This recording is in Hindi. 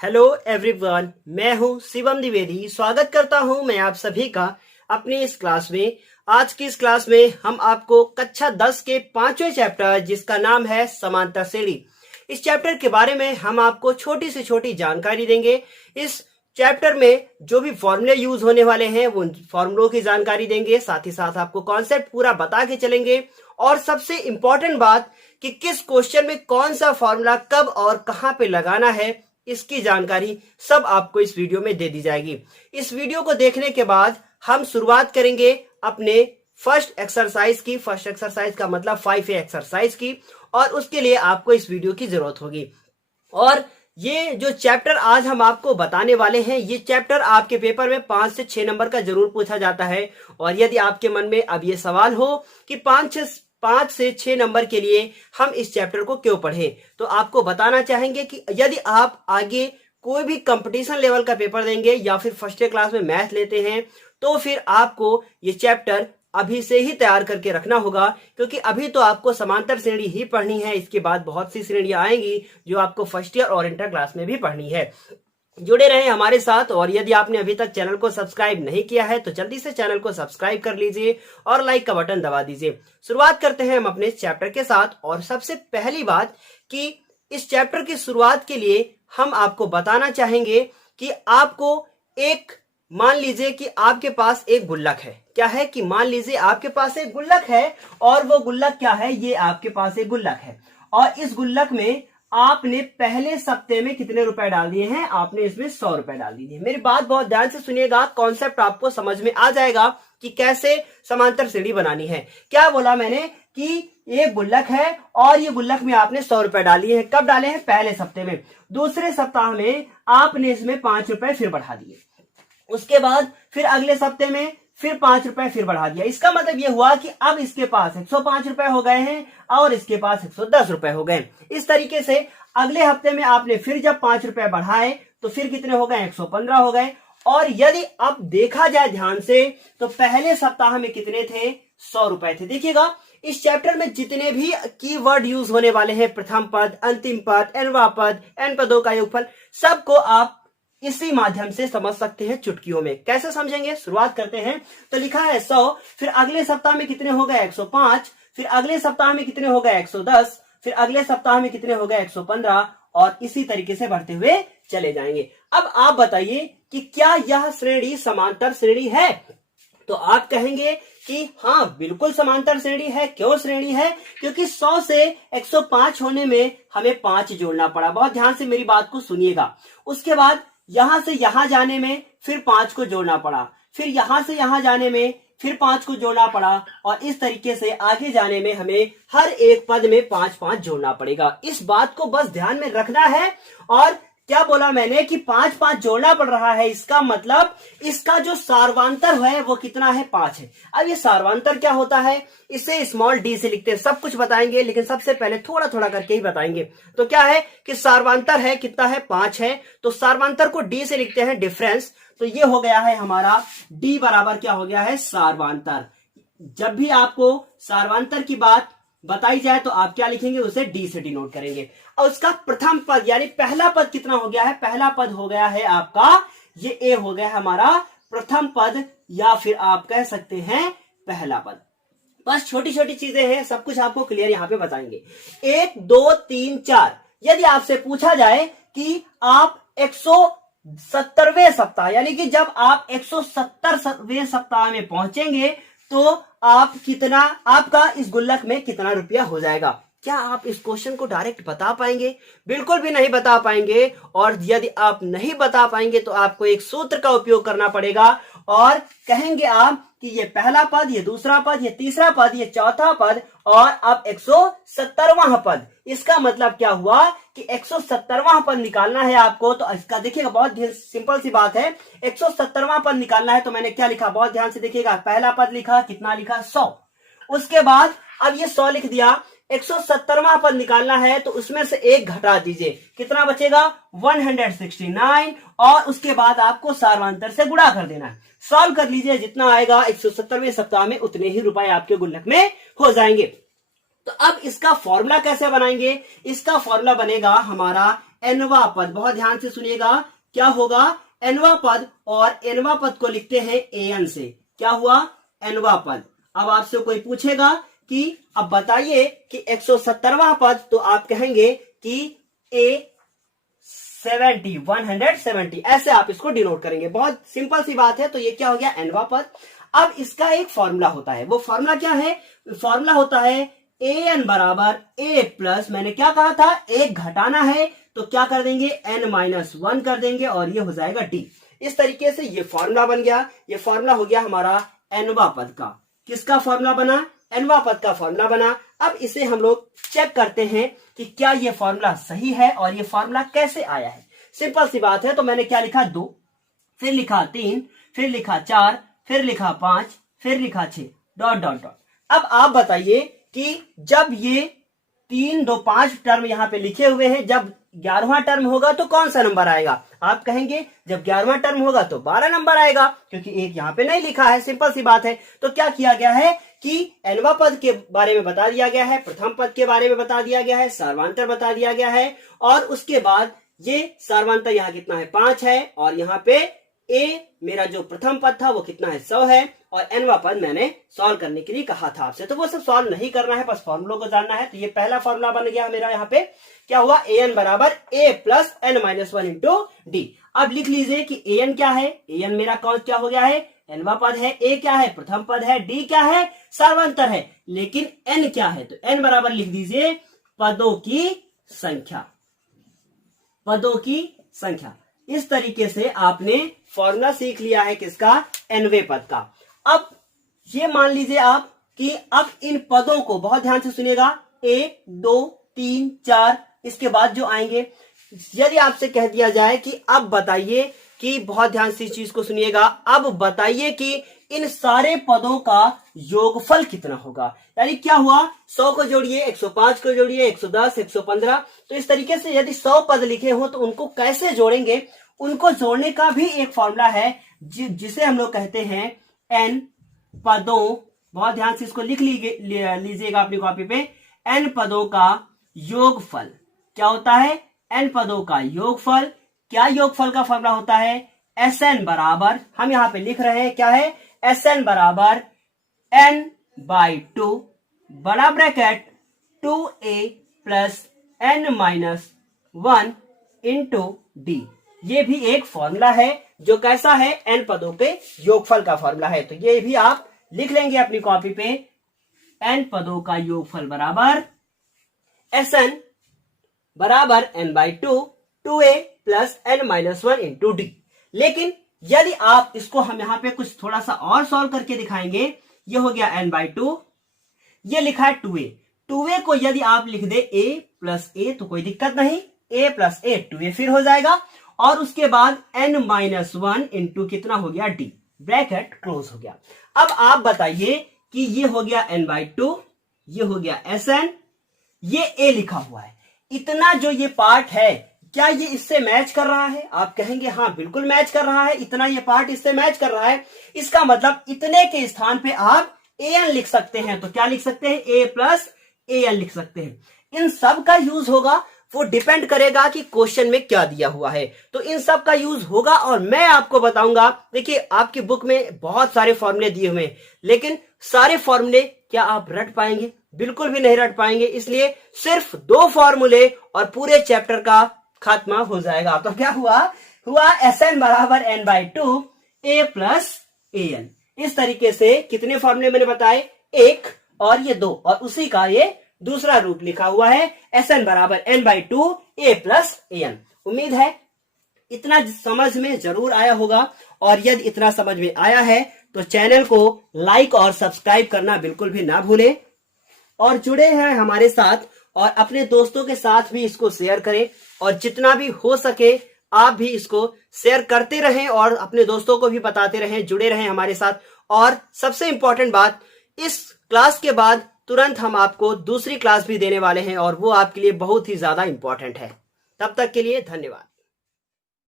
हेलो एवरीवन, मैं हूं शिवम द्विवेदी। स्वागत करता हूं मैं आप सभी का अपनी इस क्लास में। आज की इस क्लास में हम आपको कक्षा 10 के 5वें चैप्टर जिसका नाम है समांतर श्रेणी, इस चैप्टर के बारे में हम आपको छोटी से छोटी जानकारी देंगे। इस चैप्टर में जो भी फॉर्मूले यूज होने वाले हैं वो फॉर्मूलों की जानकारी देंगे, साथ ही साथ आपको कॉन्सेप्ट पूरा बता के चलेंगे। और सबसे इंपॉर्टेंट बात कि किस क्वेश्चन में कौन सा फॉर्मूला कब और कहां पे लगाना है, इसकी जानकारी सब आपको इस वीडियो में दे दी जाएगी। इस वीडियो को देखने के बाद हम शुरुआत करेंगे अपने फर्स्ट एक्सरसाइज की। फर्स्ट एक्सरसाइज का मतलब 5A एक्सरसाइज की, और उसके लिए आपको इस वीडियो की जरूरत होगी। और ये जो चैप्टर आज हम आपको बताने वाले हैं, ये चैप्टर आपके पेपर में 5 से 6 नंबर का जरूर पूछा जाता है। और यदि आपके मन में अब ये सवाल हो कि 5 से 6 नंबर के लिए हम इस चैप्टर को क्यों पढ़ें, तो आपको बताना चाहेंगे कि यदि आप आगे कोई भी कंपटीशन लेवल का पेपर देंगे या फिर फर्स्ट क्लास में मैथ लेते हैं, तो फिर आपको ये चैप्टर अभी से ही तैयार करके रखना होगा, क्योंकि अभी तो आपको समांतर श्रेणी ही पढ़नी है। इसके बाद बहुत सी श्रेणियां आएंगी जो आपको फर्स्ट ईयर और इंटर क्लास में भी पढ़नी है। जुड़े रहें हमारे साथ। और यदि आपने अभी तक चैनल को सब्सक्राइब नहीं किया है तो जल्दी से चैनल को सब्सक्राइब कर लीजिए और लाइक का बटन दबा दीजिए। शुरुआत करते हैं हम अपने चैप्टर के साथ। और सबसे पहली बात कि इस चैप्टर की शुरुआत के लिए हम आपको बताना चाहेंगे कि आपको मान लीजिए कि आपके पास एक गुल्लक है। क्या है कि मान लीजिए आपके पास एक गुल्लक है, और वो गुल्लक क्या है, ये आपके पास एक गुल्लक है। और इस गुल्लक में आपने पहले सप्ते में कितने रुपए डाल दिए हैं, आपने इसमें 100 रुपए डाल दिए। मेरी बात बहुत ध्यान से सुनिएगा, कॉन्सेप्ट आपको समझ में आ जाएगा कि कैसे समांतर श्रेणी बनानी है। क्या बोला मैंने कि ये गुल्लक है और ये गुल्लक में आपने 100 रुपए डालिए हैं। कब डाले हैं? पहले सप्ते में। दूसरे सप्ताह में आपने इसमें 5 रुपए फिर बढ़ा दिए। उसके बाद फिर अगले सप्ते में फिर 5 रुपए फिर बढ़ा दिया। इसका मतलब यह हुआ कि अब इसके पास 105 रुपए हो गए हैं और इसके पास 110 रुपए हो गए। इस तरीके से अगले हफ्ते में आपने फिर जब 5 रुपए बढ़ाए तो फिर कितने हो गए? 115 हो गए। और यदि अब देखा जाए ध्यान से तो पहले सप्ताह में कितने थे? 100 रुपए थे। देखिएगा, इस चैप्टर में जितने भी कीवर्ड यूज होने वाले हैं, प्रथम पद, अंतिम पद, एनवा पद, एन पदों का योगफल, सबको आप इसी माध्यम से समझ सकते हैं चुटकियों में। कैसे समझेंगे? शुरुआत करते हैं। तो लिखा है 100, फिर अगले सप्ताह में कितने हो गए? 105, फिर अगले सप्ताह में कितने हो गए? 110, फिर अगले सप्ताह में कितने हो गए? 115, और इसी तरीके से बढ़ते हुए चले जाएंगे। अब आप बताइए कि क्या यह श्रेणी समांतर श्रेणी है? तो आप कहेंगे कि हाँ, बिल्कुल समांतर श्रेणी है। क्यों श्रेणी है? क्योंकि 100 से 105 होने में हमें 5 जोड़ना पड़ा। बहुत ध्यान से मेरी बात को सुनिएगा। उसके बाद यहां से यहां जाने में फिर 5 को जोड़ना पड़ा, फिर यहां से यहां जाने में फिर 5 को जोड़ना पड़ा, और इस तरीके से आगे जाने में हमें हर एक पद में 5-5 जोड़ना पड़ेगा। इस बात को बस ध्यान में रखना है। और क्या बोला मैंने कि 5-5 जोड़ना पड़ रहा है, इसका मतलब इसका जो सार्वांतर है वो कितना है? 5 है। अब ये सार्वांतर क्या होता है, इसे स्मॉल डी से लिखते हैं। सब कुछ बताएंगे लेकिन सबसे पहले थोड़ा थोड़ा करके ही बताएंगे। तो क्या है कि सार्वांतर है, कितना है? 5 है। तो सार्वांतर को डी से लिखते हैं, डिफरेंस। तो ये हो गया है हमारा डी बराबर क्या हो गया है? सार्वांतर। जब भी आपको सार्वांतर की बात बताई जाए तो आप क्या लिखेंगे? उसे डी से डिनोट करेंगे। और उसका प्रथम पद यानी पहला पद कितना हो गया है? पहला पद हो गया है आपका, ये ए हो गया है हमारा प्रथम पद, या फिर आप कह सकते हैं पहला पद। बस छोटी छोटी चीजें हैं, सब कुछ आपको क्लियर यहां पे बताएंगे। 1 2 3 4। यदि आपसे पूछा जाए कि आप 170वें सप्ताह यानी कि जब आप 170वें सप्ताह में पहुंचेंगे तो आपका इस गुल्लक में कितना रुपया हो जाएगा? क्या आप इस क्वेश्चन को डायरेक्ट बता पाएंगे? बिल्कुल भी नहीं बता पाएंगे। और यदि आप नहीं बता पाएंगे तो आपको एक सूत्र का उपयोग करना पड़ेगा, और कहेंगे आप कि ये पहला पद, ये दूसरा पद, ये तीसरा पद, ये चौथा पद, और अब 170वां पद। इसका मतलब क्या हुआ कि 170वां पद निकालना है आपको। तो इसका देखिएगा, बहुत सिंपल सी बात है। 170वां पद निकालना है तो मैंने क्या लिखा? बहुत ध्यान से देखिएगा। पहला पद लिखा, कितना लिखा? 100। उसके बाद अब ये 100 लिख दिया। 170वां पद निकालना है तो उसमें से 1 घटा दीजिए, कितना बचेगा? 169। और उसके बाद आपको सार्वांतर से गुणा कर देना है। सॉल्व कर लीजिए, जितना आएगा 170वें सप्ताह में उतने ही रुपए आपके गुल्लक में हो जाएंगे। तो अब इसका फॉर्मूला कैसे बनाएंगे? इसका फॉर्मूला बनेगा हमारा nवा पद। बहुत ध्यान से सुनिएगा, क्या होगा? nवा पद, और nवा पद को लिखते हैं an से। क्या हुआ? nवा पद। अब आपसे कोई पूछेगा कि अब बताइए कि 170वां पद, तो आप कहेंगे कि A70, 170, ऐसे आप इसको डिनोट करेंगे। बहुत सिंपल सी बात है। तो ये क्या हो गया? nवा पद। अब इसका एक फॉर्मूला होता है, वो फॉर्मूला क्या है? फॉर्मूला होता है an बराबर a प्लस, मैंने क्या कहा था? एक घटाना है तो क्या कर देंगे? n-1 कर देंगे और ये हो जाएगा d। इस तरीके से ये फॉर्मूला बन गया। ये फॉर्मूला हो गया हमारा nवा पद का। किसका फॉर्मूला बना? nवा पद का फॉर्मूला बना। अब इसे हम लोग चेक करते हैं कि क्या ये फॉर्मूला सही है और ये फॉर्मूला कैसे आया है। सिंपल सी बात है। तो मैंने क्या लिखा? 2, फिर लिखा 3, फिर लिखा 4, फिर लिखा 5, फिर लिखा 6, डॉट डॉट डॉट। अब आप बताइए कि जब ये 3, 2, 5 टर्म यहां पे लिखे हुए हैं, जब 11वां टर्म होगा तो कौन सा नंबर आएगा? आप कहेंगे जब 11वां टर्म होगा तो 12 नंबर आएगा, क्योंकि एक यहां पे नहीं लिखा है। सिंपल सी बात है। तो क्या किया गया है कि nवा पद के बारे में बता दिया गया है, प्रथम पद के बारे में बता दिया गया है, सर्वांतर बता दिया गया है, और उसके बाद ये सर्वांतर यहाँ कितना है? 5 है, और यहाँ पे a मेरा जो प्रथम पद था वो कितना है? 100 है, और nवा पद मैंने सॉल्व करने के लिए कहा था आपसे। तो वो सब सॉल्व नहीं करना है, बस फॉर्मूलों को जानना है। तो ये पहला फॉर्मूला बन गया मेरा। यहाँ पे क्या हुआ? an बराबर a plus n-1 into D. अब लिख लीजिए कि an क्या है? an मेरा कौन क्या हो गया है? nवा पद है। a क्या है? प्रथम पद है। d क्या है? सर्वांतर है। लेकिन n क्या है? तो n बराबर लिख दीजिए पदों की संख्या। पदों की संख्या। इस तरीके से आपने फॉर्मूला सीख लिया है किसका? nवे पद का। अब ये मान लीजिए आप कि अब इन पदों को बहुत ध्यान से सुनिएगा, 1, 2, 3, 4, इसके बाद जो आएंगे, यदि आपसे कह दिया जाए कि अब बताइए कि, बहुत ध्यान से इस चीज को सुनिएगा, अब बताइए कि इन सारे पदों का योगफल कितना होगा। यानी क्या हुआ? 100 को जोड़िए, 105 को जोड़िए, 110, 115। तो इस तरीके से यदि 100 पद लिखे हो तो उनको कैसे जोड़ेंगे? उनको जोड़ने का भी एक फॉर्मूला है जिसे हम लोग कहते हैं n पदों, बहुत ध्यान से इसको लिख लीजिएगा अपनी कॉपी पे, n पदों का योगफल। क्या होता है? n पदों का योगफल। क्या योगफल का फॉर्मूला होता है? Sn बराबर, हम यहां पे लिख रहे हैं क्या है? Sn बराबर n/2 बड़ा bracket 2a plus n-1 into D. ये भी एक फॉर्मूला है जो कैसा है? n पदों के योगफल का फॉर्मूला है। तो ये भी आप लिख लेंगे अपनी कॉपी पे, n पदों का योगफल बराबर Sn बराबर n/2 2a plus n-1 into D. लेकिन यदि आप इसको, हम यहां पे कुछ थोड़ा सा और सॉल्व करके दिखाएंगे। ये हो गया n/2, ये लिखा है 2a। 2a को यदि आप लिख दे a प्लस a तो कोई दिक्कत नहीं, a प्लस a 2a फिर हो जाएगा, और उसके बाद n-1 इंटू कितना हो गया? d, ब्रैकेट क्लोज हो गया। अब आप बताइए कि ये हो गया n/2, ये हो गया Sn, ये a लिखा हुआ है। इतना जो ये पार्ट है, क्या ये इससे मैच कर रहा है? आप कहेंगे हाँ बिल्कुल मैच कर रहा है, इतना ये पार्ट इससे मैच कर रहा है। इसका मतलब इतने के स्थान पे आप an लिख सकते हैं। तो क्या लिख सकते हैं? a प्लस an लिख सकते हैं। इन सब का यूज होगा, वो डिपेंड करेगा कि क्वेश्चन में क्या दिया हुआ है। तो इन सब का यूज होगा और मैं आपको बताऊंगा। देखिए आपकी बुक में बहुत सारे फॉर्मूले दिए हुए हैं, लेकिन सारे फॉर्मूले क्या आप रट पाएंगे? बिल्कुल भी नहीं रट पाएंगे। इसलिए सिर्फ 2 फॉर्मूले और पूरे चैप्टर का खात्मा हो जाएगा। तो क्या हुआ? Sn बराबर n/2 a प्लस an। इस तरीके से कितने फॉर्मूले मैंने बताए? 1 और ये 2, और उसी का ये दूसरा रूप लिखा हुआ है Sn बराबर n/2 a प्लस an। उम्मीद है इतना समझ में जरूर आया होगा, और यदि इतना समझ में आया है तो चैनल को लाइक और सब्सक्राइब करना बिल्कुल भी ना भूलें, और जुड़े हैं हमारे साथ, और अपने दोस्तों के साथ भी इसको शेयर करें, और जितना भी हो सके आप भी इसको शेयर करते रहें और अपने दोस्तों को भी बताते रहें, जुड़े रहें हमारे साथ। और सबसे इंपॉर्टेंट बात, इस क्लास के बाद तुरंत हम आपको दूसरी क्लास भी देने वाले हैं, और वो आपके लिए बहुत ही ज्यादा इंपॉर्टेंट है। तब तक के लिए धन्यवाद।